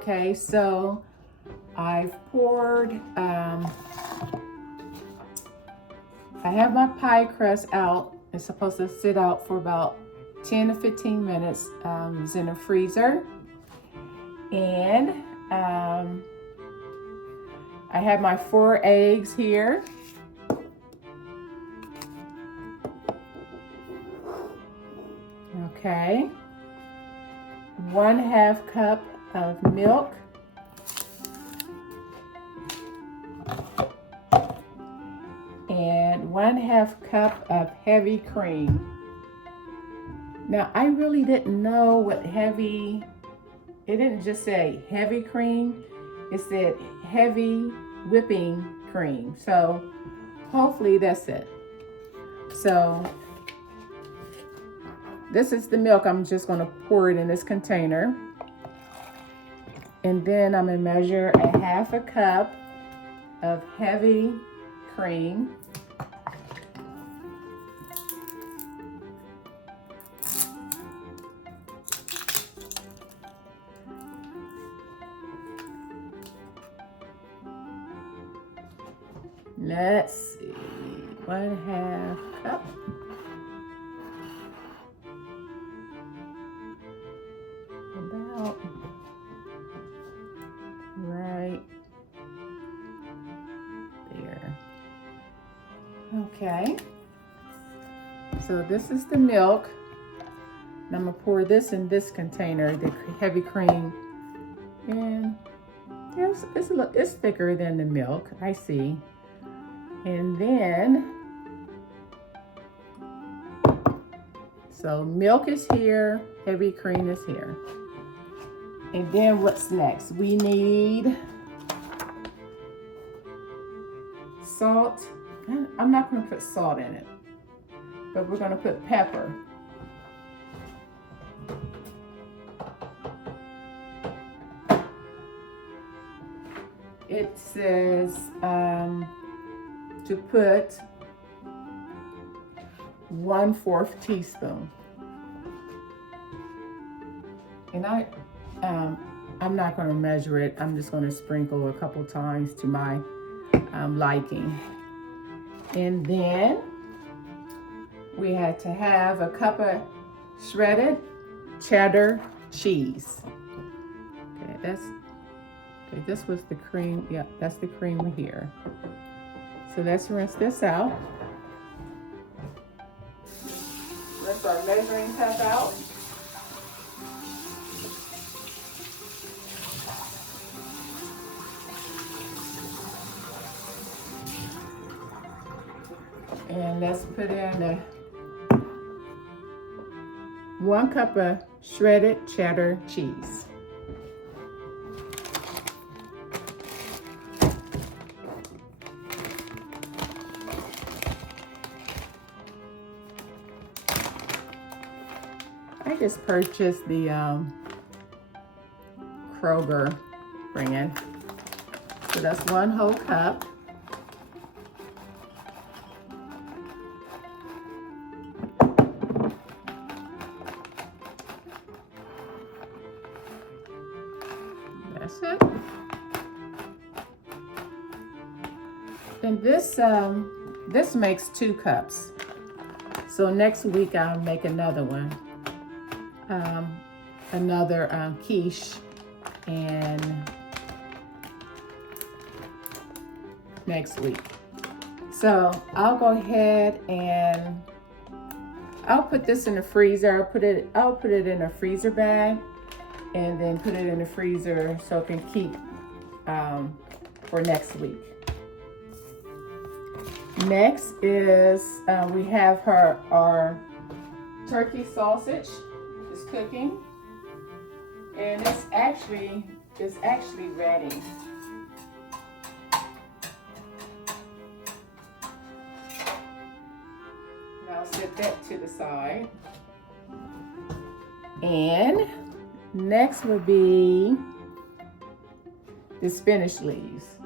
Okay, so I've poured, I have my pie crust out. It's supposed to sit out for about 10 to 15 minutes. It's in the freezer. And I have my 4 eggs here. Okay. 1/2 cup of milk. And 1/2 cup of heavy cream. Now, I really didn't know what heavy, it didn't just say heavy cream, it said heavy whipping cream. So hopefully that's it. So this is the milk. I'm just gonna pour it in this container. And then I'm gonna measure 1/2 cup of heavy cream. Let's see, 1/2 cup. About right there. Okay. So this is the milk. And I'm gonna pour this in this container, the heavy cream. And yes, it's thicker than the milk, I see. And then, so milk is here, heavy cream is here. And then what's next? We need salt. I'm not gonna put salt in it, but we're gonna put pepper. It says to put 1/4 teaspoon. And I'm not going to measure it. I'm just going to sprinkle a couple times to my liking. And then we had to have a cup of shredded cheddar cheese. Okay, this was the cream. Yeah, that's the cream here. So let's rinse this out. Rinse our measuring cup out. And let's put in 1 cup of shredded cheddar cheese. I just purchased the Kroger brand. So that's 1 whole cup. That's it. And this makes 2 cups. So next week I'll make another one. Another quiche, and next week. So I'll go ahead and I'll put this in the freezer. I'll put it in a freezer bag, and then put it in the freezer so it can keep for next week. Next is we have our turkey sausage is cooking, and it's actually ready. And I'll set that to the side. And next will be the spinach leaves.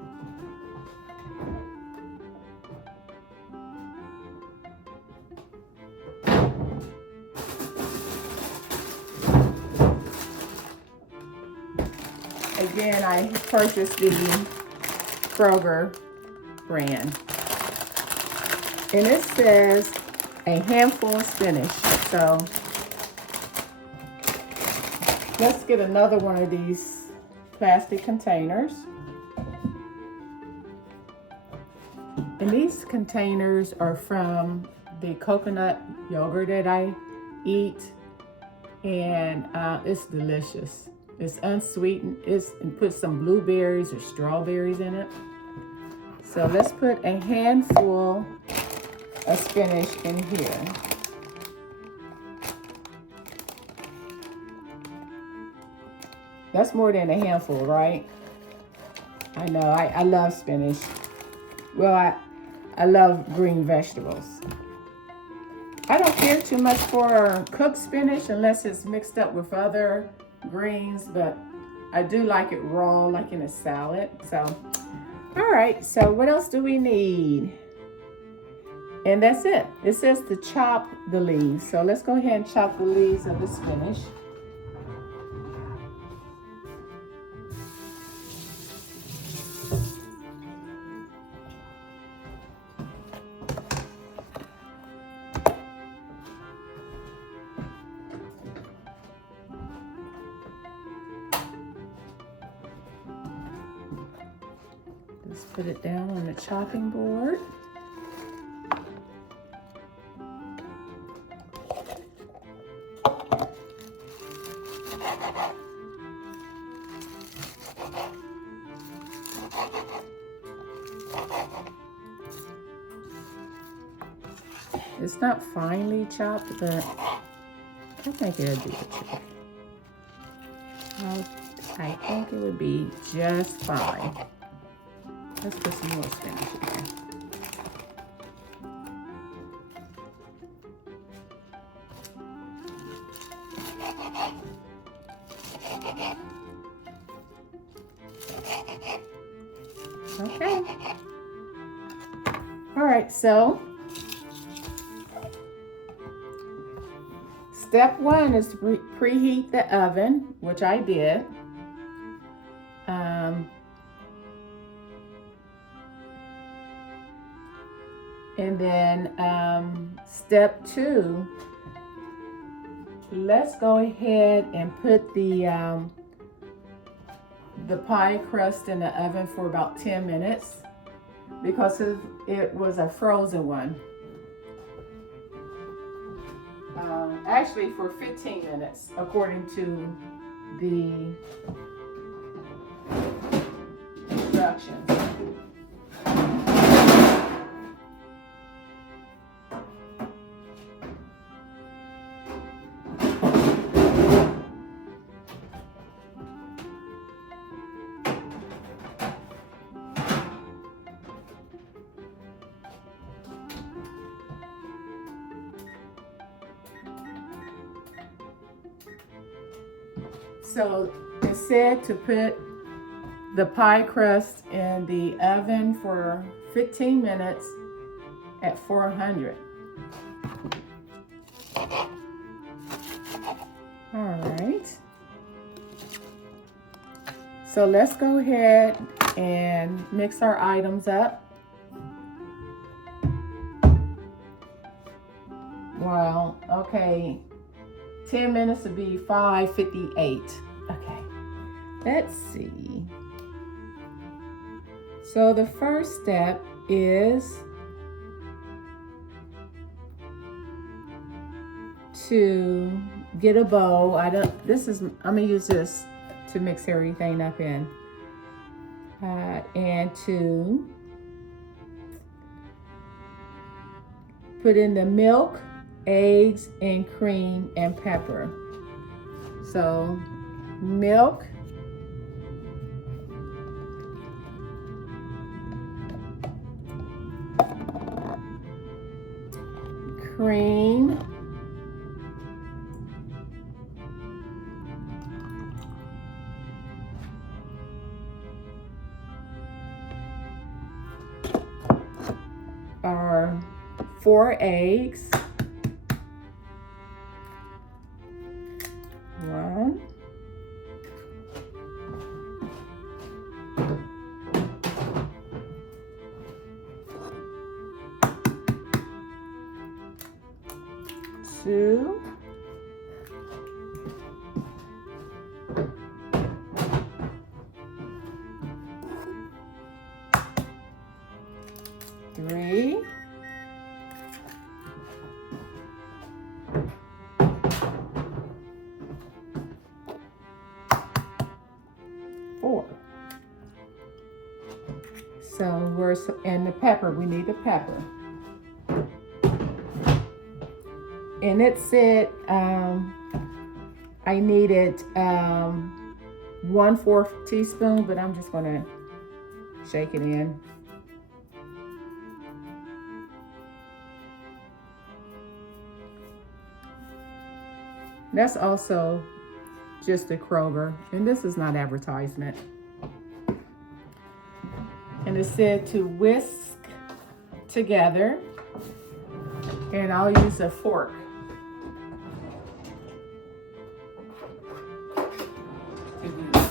Again, I purchased the Kroger brand. And it says a handful of spinach. So let's get another one of these plastic containers. And these containers are from the coconut yogurt that I eat. And it's delicious. It's unsweetened. And put some blueberries or strawberries in it. So let's put a handful of spinach in here. That's more than a handful, right? I know, I love spinach. Well, I love green vegetables. I don't care too much for cooked spinach unless it's mixed up with other greens, but I do like it raw, like in a salad. So, all right, so what else do we need? And that's it. It says to chop the leaves. So let's go ahead and chop the leaves of the spinach. Just put it down on the chopping board. It's not finely chopped, but I think it'll do the trick. I think it would be just fine. Let's put some more spinach in here. Okay. All right, so step one is to preheat the oven, which I did. And then step two, let's go ahead and put the pie crust in the oven for about 10 minutes because it was a frozen one. Actually for 15 minutes according to the instructions. So it said to put the pie crust in the oven for 15 minutes at 400. All right. So let's go ahead and mix our items up. Well, okay. 10 minutes would be 5:58. Okay, let's see. So the first step is to get a bowl. I'm gonna use this to mix everything up in. And to put in the milk, eggs, and cream and pepper. So milk, cream, or 4 eggs, 1, 2. 3. 4. And the pepper, we need the pepper. And it said I needed 1/4 teaspoon, but I'm just gonna shake it in. That's also just a Kroger, and this is not advertisement. And it said to whisk together, and I'll use a fork. To do that.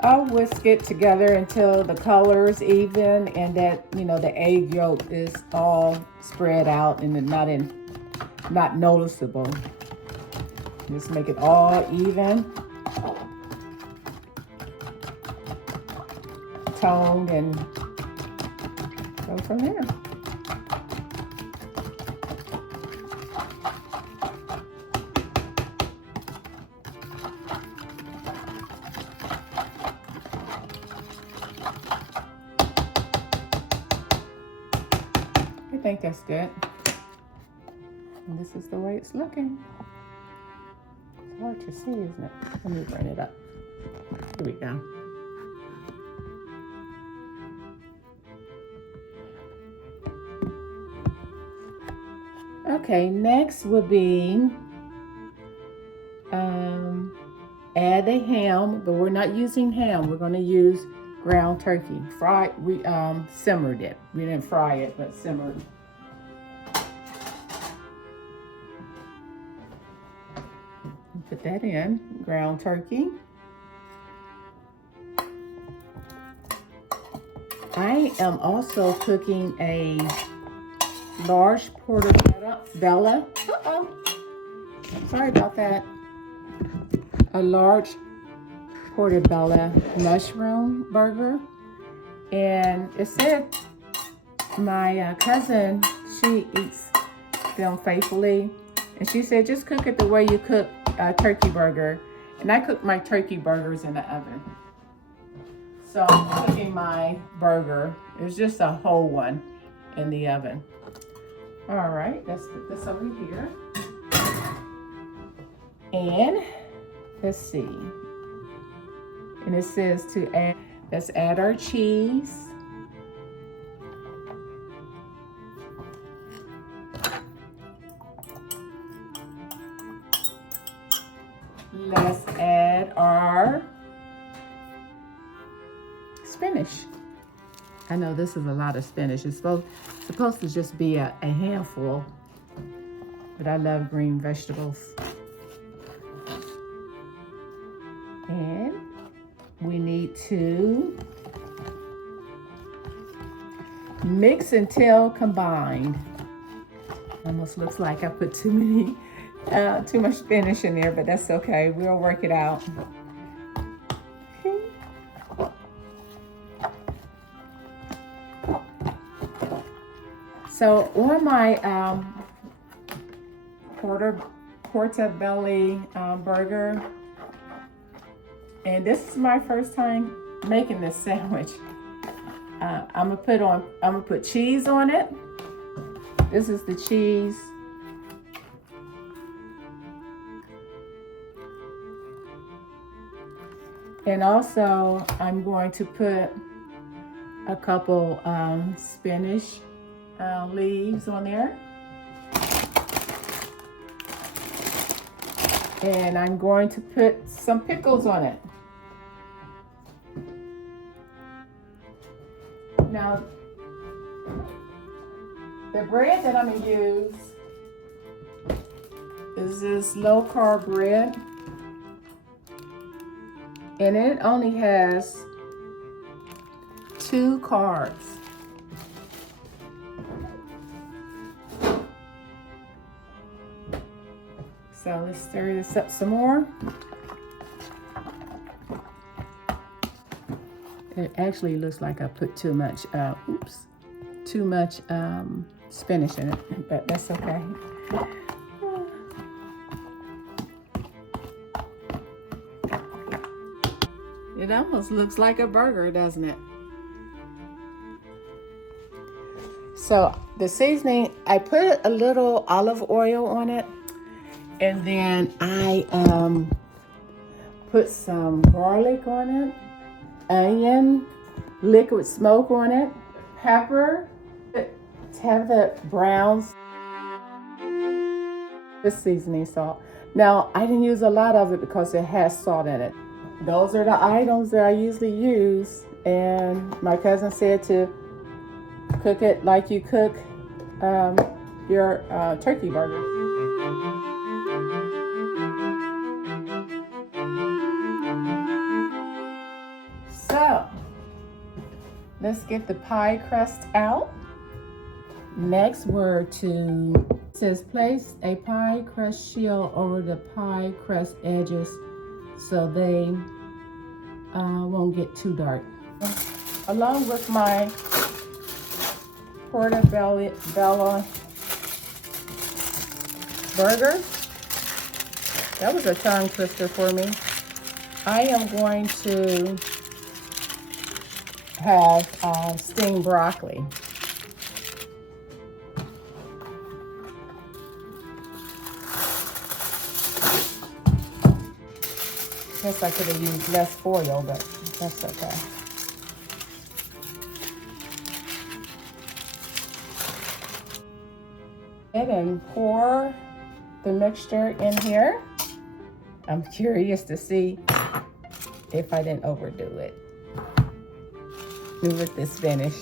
I'll whisk it together until the color is even and that, you know, the egg yolk is all spread out and not noticeable. Just make it all even, toned, and go from there. I think that's good. And this is the way it's looking. It's hard to see, isn't it? Let me bring it up. Here we go. Okay, next would be add the ham, but we're not using ham. We're going to use ground turkey. We simmered it. We didn't fry it, but simmered. Put that in, ground turkey. I am also cooking a large portobello. Sorry about that. A large portobello mushroom burger. And it said my cousin, she eats them faithfully. And she said, just cook it the way you cook a turkey burger. And I cook my turkey burgers in the oven. So I'm cooking my burger. It's just a whole one in the oven. All right, let's put this over here. And let's see. And it says let's add our cheese. Let's add our spinach. I know this is a lot of spinach. It's supposed to just be a handful, but I love green vegetables. And we need to mix until combined. Almost looks like I put too much spinach in there, but that's okay. We'll work it out. Okay. So on my portobello burger, and this is my first time making this sandwich. I'm gonna put cheese on it. This is the cheese. And also, I'm going to put a couple spinach leaves on there. And I'm going to put some pickles on it. Now, the bread that I'm going to use is this low carb bread. And it only has 2 carbs. So let's stir this up some more. It actually looks like I put too much spinach in it, but that's okay. It almost looks like a burger, doesn't it? So the seasoning, I put a little olive oil on it, and then I put some garlic on it, onion, liquid smoke on it, pepper, to have the browns, the seasoning salt. Now, I didn't use a lot of it because it has salt in it. Those are the items that I usually use, and my cousin said to cook it like you cook your turkey burger. So, let's get the pie crust out. Next, it says place a pie crust shield over the pie crust edges so they won't get too dark. Along with my Portobello burger, that was a tongue twister for me. I am going to have steamed broccoli. Guess I could have used less foil, but that's okay. And pour the mixture in here. I'm curious to see if I didn't overdo it. With this finish,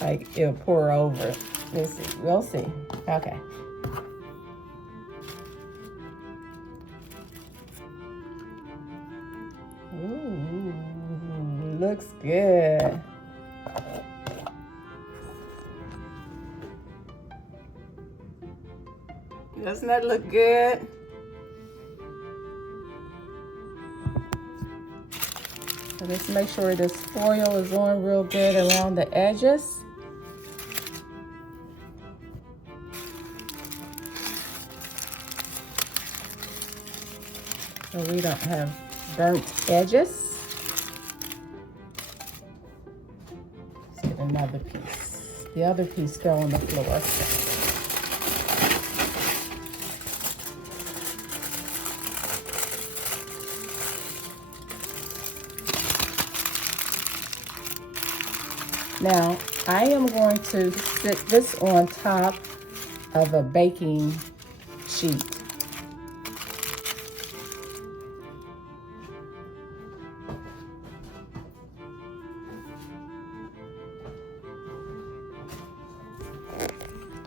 like it'll pour over. Let's see, we'll see. Okay. Ooh, looks good. Doesn't that look good? So let's make sure this foil is on real good around the edges. So we don't have burnt edges. Let's get another piece. The other piece fell on the floor. Now, I am going to stick this on top of a baking sheet.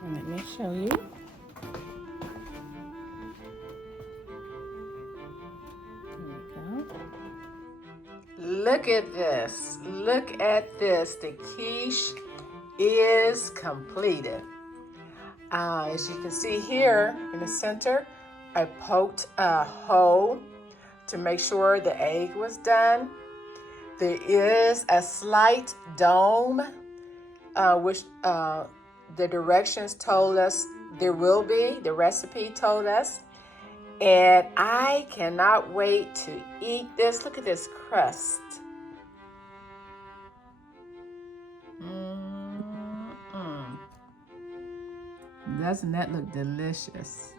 Let me show you. Look at this. Look at this. The quiche is completed. As you can see here in the center, I poked a hole to make sure the egg was done. There is a slight dome, which the directions told us there will be. The recipe told us. And I cannot wait to eat this. Look at this crust. Doesn't that look delicious?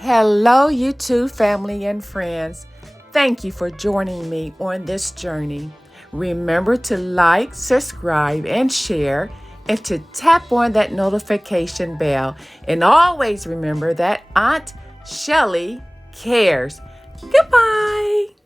Hello, YouTube family and friends. Thank you for joining me on this journey. Remember to like, subscribe, and share, and to tap on that notification bell. And always remember that Aunt Shelly cares. Goodbye.